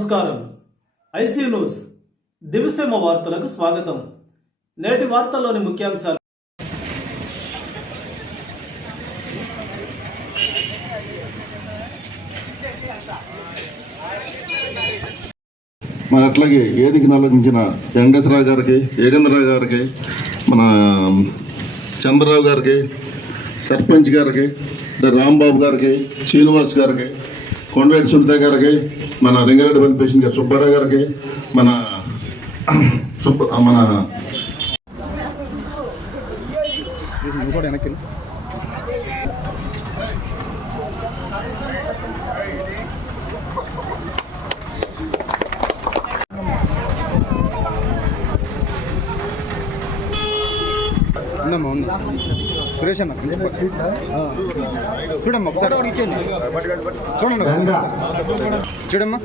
నమస్కారం. IC news దివిసేమ వార్తలకు స్వాగతం. నేటి వార్తల్లోని ముఖ్యాంశాలు. మరి అట్లాగే వేదికను ఆలోచించిన వెంకటేశ్వరరావు గారికి, యోగేంద్రరావు గారికి, మన చంద్రరావు గారికి, సర్పంచ్ గారికి, రాంబాబు గారికి, శ్రీనివాస్ గారికి, కొండవేటి సునీత గారికి, మన రింగారెడ్డిపల్లి పేషెంట్ గారు సుబ్బారావు గారికి, మన సురేష్ అన్న చూడమ్మా ఒకసారి చూడండి చూడమ్మా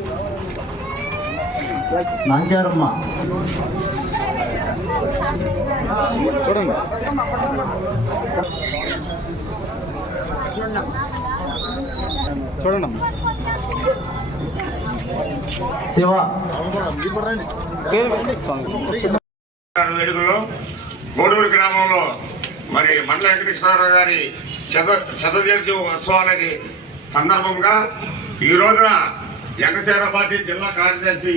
నాంచారమ్మ చూడండి చూడండి శివ వేడుకలో గోడూరు గ్రామంలో మరి మండల వెంకటేశ్వరరావు గారి శతజయంతి ఉత్సవాలకి సందర్భంగా ఈ రోజున జనసేన పార్టీ జిల్లా కార్యదర్శి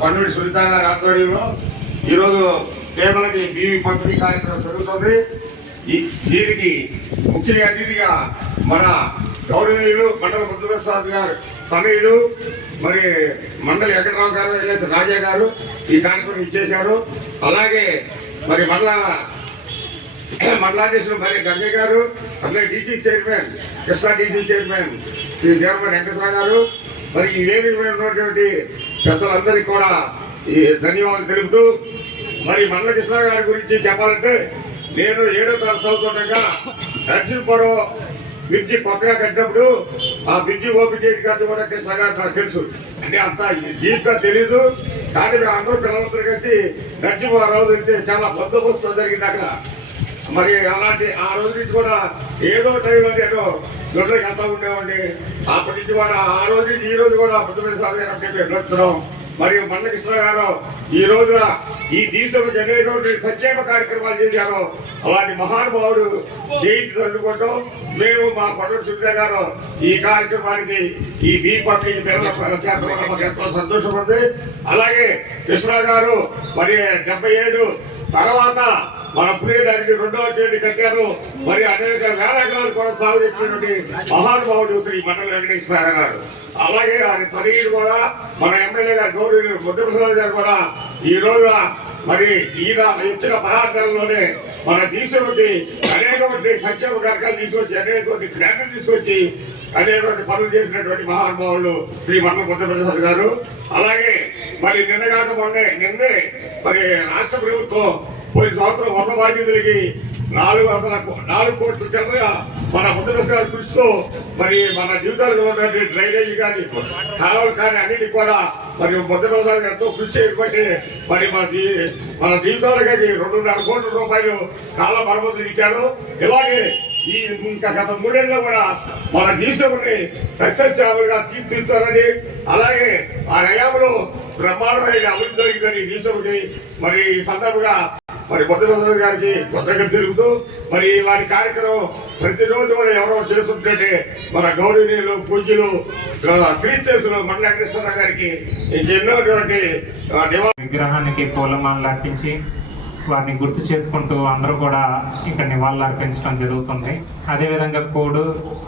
కొండవేటి సునీత గారి ఆధ్వర్యంలో ఈరోజు పేదలకి బీవీ పంపిణీ కార్యక్రమం జరుగుతుంది. దీనికి ముఖ్య అతిథిగా మన గౌరవనీయులు మండల బుద్ధప్రసాద్ గారు తనయుడు మరి మండలి వెంకటరావు గారు, ఎల్ఎస్ రాజా గారు ఈ కార్యక్రమం ఇచ్చేశారు. అలాగే మరి మండలాధ్యక్షులు మరి గంగయ్య గారు, అట్లాగే DC chairman, Krishna DC chairman Shri Devara Venkateswara గారు, మరి ఈ వేదిక మీద ఉన్నటువంటి పెద్దలందరికీ కూడా ఈ ధన్యవాదాలు తెలుపుతూ, మరి మండల కృష్ణ గారి గురించి చెప్పాలంటే నేను 7వ తరగతి చదువుతుండగా నర్సింపురం బ్రిడ్జి కొత్తగా కట్టినప్పుడు ఆ బ్రిడ్జి ఓపెన్ చేసి కట్టి కూడా కృష్ణ గారు నాకు తెలుసు. అంటే అంత డీప్గా తెలీదు, కానీ మేము అందరూ పిల్లలందరూ కలిసి నరసింహారావు వెళ్తే చాలా బందోబస్తు జరిగింది అక్కడ. మరి అలాంటి ఆ రోజు నుంచి కూడా ఏదో టైంలో నేను దొడ్లకి వెళ్తా ఉండేవాడిని. అప్పటి నుంచి కూడా ఆ రోజు నుంచి ఈ రోజు కూడా బుద్ధప్రసాద్ గారు అంటే మేము నడుపుతున్నాం. మరియు మండల కృష్ణ గారు ఈ రోజున ఈ దేశంలో అనేక సంక్షేమ కార్యక్రమాలు చేశారు. అలాంటి మహానుభావుడు జయంతి జరుపుకుంటాం. మేము మా కొండవేటి సునీత గారు ఈ కార్యక్రమానికి ఈ బీ పంపిణీ మాకు ఎంతో సంతోషం ఉంది. అలాగే కృష్ణ గారు మరి 77 తర్వాత మన పులియడానికి 2వ చేతి కట్టారు. మరి అనేక వేల ఎకరాలు కూడా సాగు చేసినటువంటి మహానుభావుడు శ్రీ మండల వెంకటేశ్వర గారు. అలాగే ఆయన తనయుడు కూడా మన ఎమ్మెల్యే గారు గౌరవ బుద్ధప్రసాద్ గారు కూడా ఈ రోజున మరి ఈయన ఇచ్చిన 16 నెలల్లోనే మన దేశంలోకి అనేకమంది సంక్షేమ కార్యక్రమాలు తీసుకొచ్చి, అనేకమంది గ్రాంట్లు తీసుకొచ్చి అనేటువంటి పనులు చేసినటువంటి మహానుభావులు శ్రీ మండల బుద్ధప్రసాద్ గారు. అలాగే మరి నిన్నే మరి రాష్ట్ర ప్రభుత్వం పోయిన సంవత్సరం 100 బాధ్యతలకి 4 కోట్ల చిల్లరగా మన బుద్ధప్రసాద్ కృషితో మరి మన జీవితాలకు ఉన్నటువంటి డ్రైనేజ్ కానీ కాలువలు కానీ అన్నిటికీ కూడా మరి బుద్ధప్రసాద్ ఎంతో కృషి చేయబట్టి మరి మన జీవితాలకి 2.5 కోట్ల రూపాయలు చాలా మరమ్మతులు ఇచ్చారు. ఇలాగే ఈ ఇంకా గత 3 ఏళ్ళలో కూడా మన దేశంని సస్యశ్యామలుగా తీర్చిదిద్దారని, అలాగే ఆ హయాంలో బ్రహ్మాండమైన అభివృద్ధి జరిగిందని దేశంకి మరి ఈ సందర్భంగా మరి బుద్ధప్రసాద్ గారికి కొత్తగా తెలుపుతూ, మరి ఇలాంటి కార్యక్రమం ప్రతిరోజు కూడా ఎవరో చేస్తుంటే మన గౌరవనీయులు పూజ్యులు క్రీస్తులు మండల వెంకటేశ్వర గారికి ఎన్నోటువంటి విగ్రహానికి పూలమాలలు అర్పించి వారిని గుర్తు చేసుకుంటూ అందరూ కూడా ఇక్కడ నివాళులు అర్పించడం జరుగుతుంది. అదేవిధంగా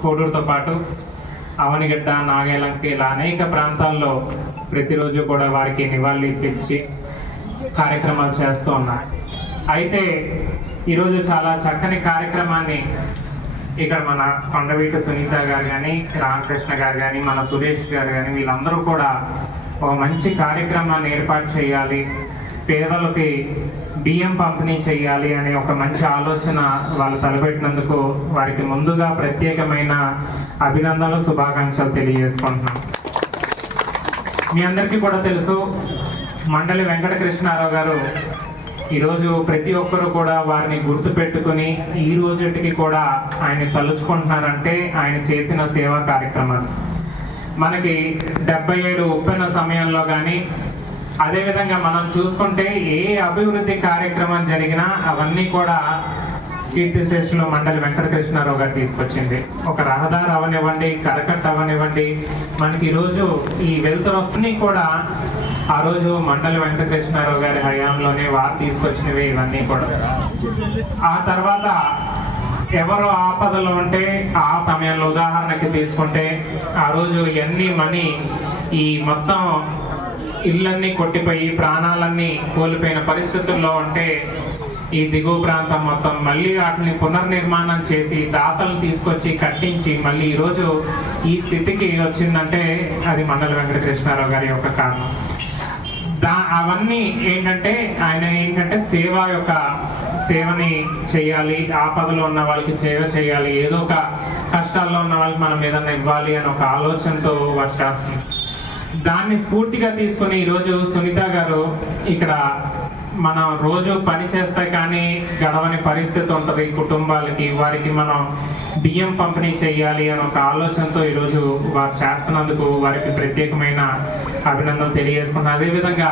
కోడూరుతో పాటు అవనిగడ్డ, నాగేలంక ఇలా అనేక ప్రాంతాల్లో ప్రతిరోజు కూడా వారికి నివాళులు ఇప్పించి కార్యక్రమాలు చేస్తూ ఉన్నారు. అయితే ఈరోజు చాలా చక్కని కార్యక్రమాన్ని ఇక్కడ మన కొండవేటి సునీత గారు కానీ, రామకృష్ణ గారు కానీ, మన సురేష్ గారు కానీ వీళ్ళందరూ కూడా ఒక మంచి కార్యక్రమాన్ని ఏర్పాటు చేయాలి, పేదలకి బియ్యం పంపిణీ చేయాలి అనే ఒక మంచి ఆలోచన వాళ్ళు తలపెట్టినందుకు వారికి ముందుగా ప్రత్యేకమైన అభినందనలు, శుభాకాంక్షలు తెలియజేసుకుంటున్నాం. మీ అందరికీ కూడా తెలుసు, మండలి వెంకటకృష్ణారావు గారు ఈరోజు ప్రతి ఒక్కరు కూడా వారిని గుర్తు పెట్టుకుని ఈ రోజుకి కూడా ఆయన తలుచుకుంటున్నారంటే ఆయన చేసిన సేవా కార్యక్రమాలు. మనకి 77 ఉప్పెన సమయంలో కానీ, అదేవిధంగా మనం చూసుకుంటే ఏ అభివృద్ధి కార్యక్రమం జరిగినా అవన్నీ కూడా కీర్తిశేషులు మండలి వెంకటకృష్ణారావు గారు తీసుకొచ్చింది. ఒక రహదారి అవనివ్వండి, కరకట్ట అవనివ్వండి, మనకి ఈరోజు ఈ వెలుతురొస్తున్నీ కూడా ఆ రోజు మండలి వెంకటకృష్ణారావు గారి హయాంలోనే వారు తీసుకొచ్చినవి ఇవన్నీ కూడా. ఆ తర్వాత ఎవరు ఆపదలో ఉంటే ఆ సమయంలో ఉదాహరణకి తీసుకుంటే ఆ రోజు ఎన్ని మనీ ఈ మొత్తం ఇళ్ళన్నీ కొట్టిపోయి ప్రాణాలన్నీ కోల్పోయిన పరిస్థితుల్లో ఉంటే ఈ దిగువ ప్రాంతం మొత్తం మళ్ళీ వాటిని పునర్నిర్మాణం చేసి దాతలు తీసుకొచ్చి కట్టించి మళ్ళీ ఈరోజు ఈ స్థితికి వచ్చిందంటే అది మండలి వెంకటకృష్ణారావు గారి యొక్క కారణం. అవన్నీ ఏంటంటే ఆయన సేవని చేయాలి, ఆపదలో ఉన్న వాళ్ళకి సేవ చేయాలి, ఏదో ఒక కష్టాల్లో ఉన్న వాళ్ళకి మనం ఏదన్నా ఇవ్వాలి అని ఒక ఆలోచనతో వారు చేస్తుంది. దాన్ని స్ఫూర్తిగా తీసుకుని ఈరోజు సునీత గారు ఇక్కడ మనం రోజు పని చేస్తే కానీ గడవని పరిస్థితి ఉంటుంది కుటుంబాలకి, వారికి మనం బియ్యం పంపిణీ చేయాలి అని ఒక ఆలోచనతో ఈరోజు వారు చేస్తున్నందుకు వారికి ప్రత్యేకమైన అభినందనలు తెలియజేసుకున్నాను. అదేవిధంగా